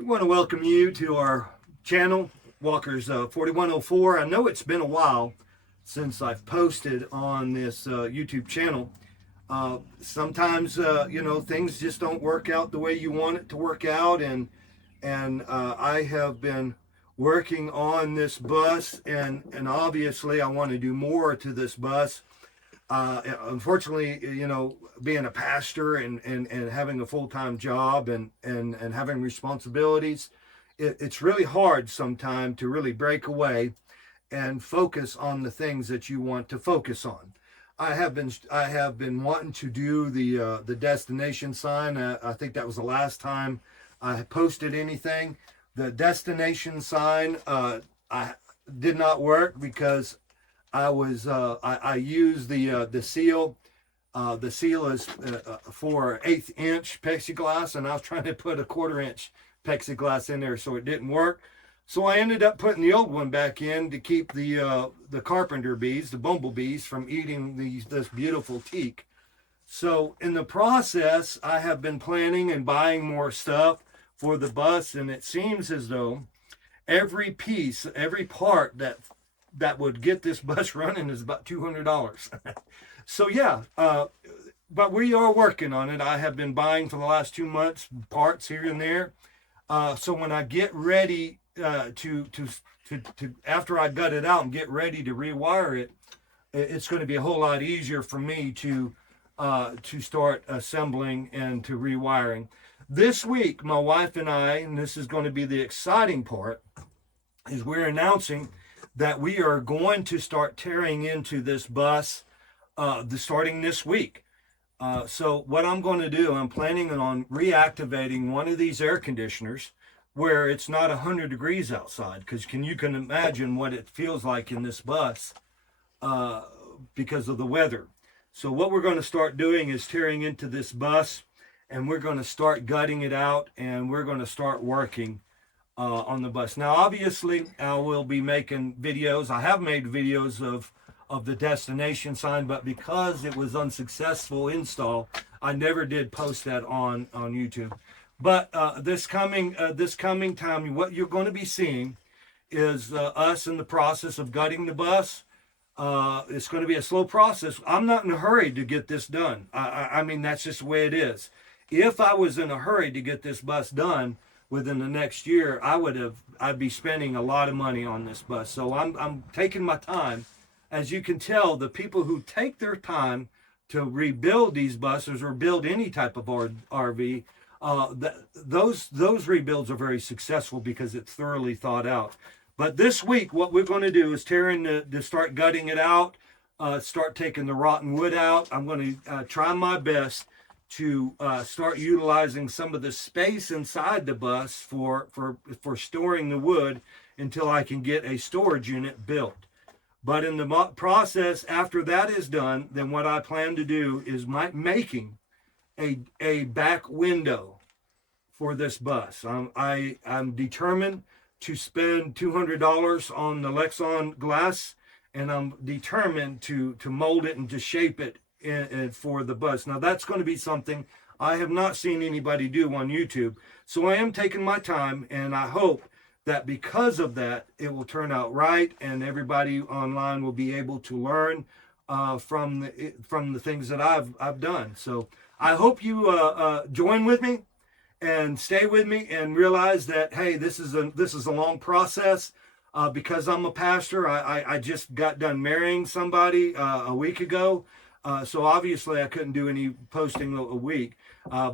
We want to welcome you to our channel, Walker's 4104. I know it's been a while since I've posted on this YouTube channel. Sometimes, things just don't work out the way you want it to work out, and I have been working on this bus, and obviously I want to do more to this bus. Unfortunately, being a pastor and having a full-time job and having responsibilities, it's really hard sometimes to really break away and focus on the things that you want to focus on. I have been wanting to do the destination sign. I think that was the last time I posted anything. The destination sign I did not work because I used the seal. The seal is for 1/8 inch plexiglass, and I was trying to put a 1/4 inch plexiglass in there, so it didn't work. So I ended up putting the old one back in to keep the carpenter bees, the bumblebees, from eating this beautiful teak. So in the process, I have been planning and buying more stuff for the bus, and it seems as though every piece, every part that would get this bus running is about $200. So yeah, but we are working on it. I have been buying for the last 2 months parts here and there. So when I get ready to after I gut it out and get ready to rewire it, it's going to be a whole lot easier for me to start assembling and to rewiring. This week, my wife and I, and this is going to be the exciting part, is we're announcing that we are going to start tearing into this bus starting this week. So what I'm going to do, I'm planning on reactivating one of these air conditioners where it's not 100 degrees outside, because you can imagine what it feels like in this bus because of the weather. So what we're going to start doing is tearing into this bus, and we're going to start gutting it out, and we're going to start working on the bus. Now, obviously, I will be making videos. I have made videos of the destination sign, but because it was unsuccessful install, I never did post that on YouTube. But this coming time, what you're going to be seeing is us in the process of gutting the bus. It's going to be a slow process. I'm not in a hurry to get this done. I mean, that's just the way it is. If I was in a hurry to get this bus done within the next year, I'd be spending a lot of money on this bus. So I'm taking my time. As you can tell, the people who take their time to rebuild these buses or build any type of RV, those rebuilds are very successful because it's thoroughly thought out. But this week, what we're going to do is to start gutting it out, start taking the rotten wood out. I'm going to try my best to start utilizing some of the space inside the bus for storing the wood until I can get a storage unit built. But in the process, after that is done, then what I plan to do is making a back window for this bus. I'm determined to spend $200 on the Lexan glass, and I'm determined to mold it and to shape it for the bus. Now, that's going to be something I have not seen anybody do on YouTube. So I am taking my time, and I hope that because of that, it will turn out right, and everybody online will be able to learn from the things that I've done. So I hope you join with me and stay with me and realize that, hey, this is a long process. Because I'm a pastor, I just got done marrying somebody a week ago. So obviously I couldn't do any posting a week.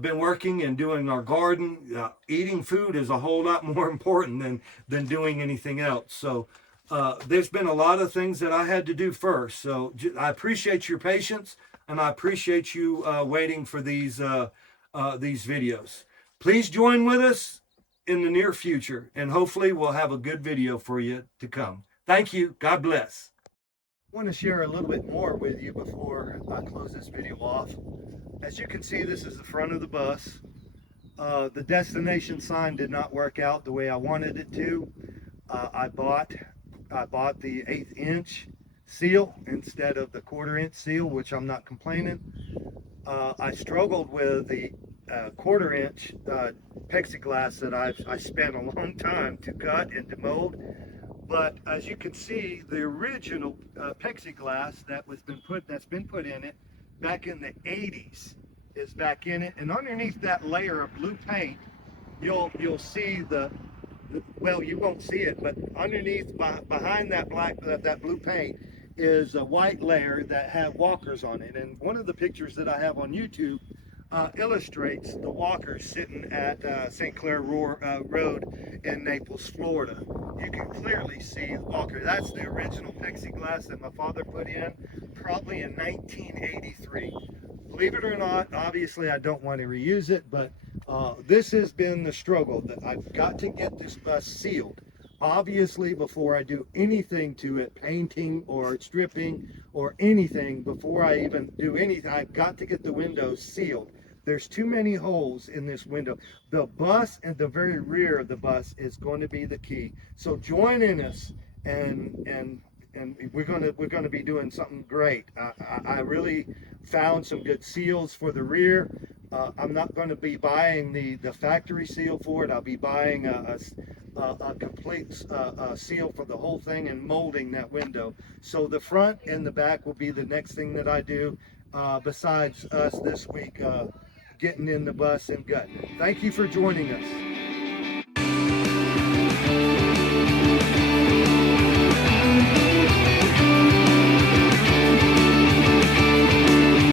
Been working and doing our garden. Eating food is a whole lot more important than doing anything else. So there's been a lot of things that I had to do first. So I appreciate your patience, and I appreciate you waiting for these videos. Please join with us in the near future, and hopefully we'll have a good video for you to come. Thank you. God bless. I want to share a little bit more with you before I close this video off. As you can see, this is the front of the bus. The destination sign did not work out the way I wanted it to. I bought the 1/8 inch seal instead of the 1/4 inch seal, which I'm not complaining. I struggled with the 1/4 inch plexiglass that I spent a long time to cut and to mold. But as you can see, the original plexiglass that's been put in it back in the 80s is back in it, and underneath that layer of blue paint, you'll see well, you won't see it, but underneath, behind that that blue paint, is a white layer that had walkers on it. And one of the pictures that I have on YouTube illustrates the walkers sitting at St. Clair Road in Naples, Florida. You can clearly see the walker. That's the original plexiglass that my father put in, probably in 1983. Believe it or not, obviously I don't want to reuse it, but this has been the struggle, that I've got to get this bus sealed. Obviously, before I do anything to it, painting or stripping or anything, before I even do anything, I've got to get the windows sealed. There's too many holes in this window. The bus and the very rear of the bus is going to be the key. So join in us, and we're gonna be doing something great. I really found some good seals for the rear. I'm not going to be buying the factory seal for it. I'll be buying a complete seal for the whole thing and molding that window. So the front and the back will be the next thing that I do, besides us this week getting in the bus and gutting it. Thank you for joining us.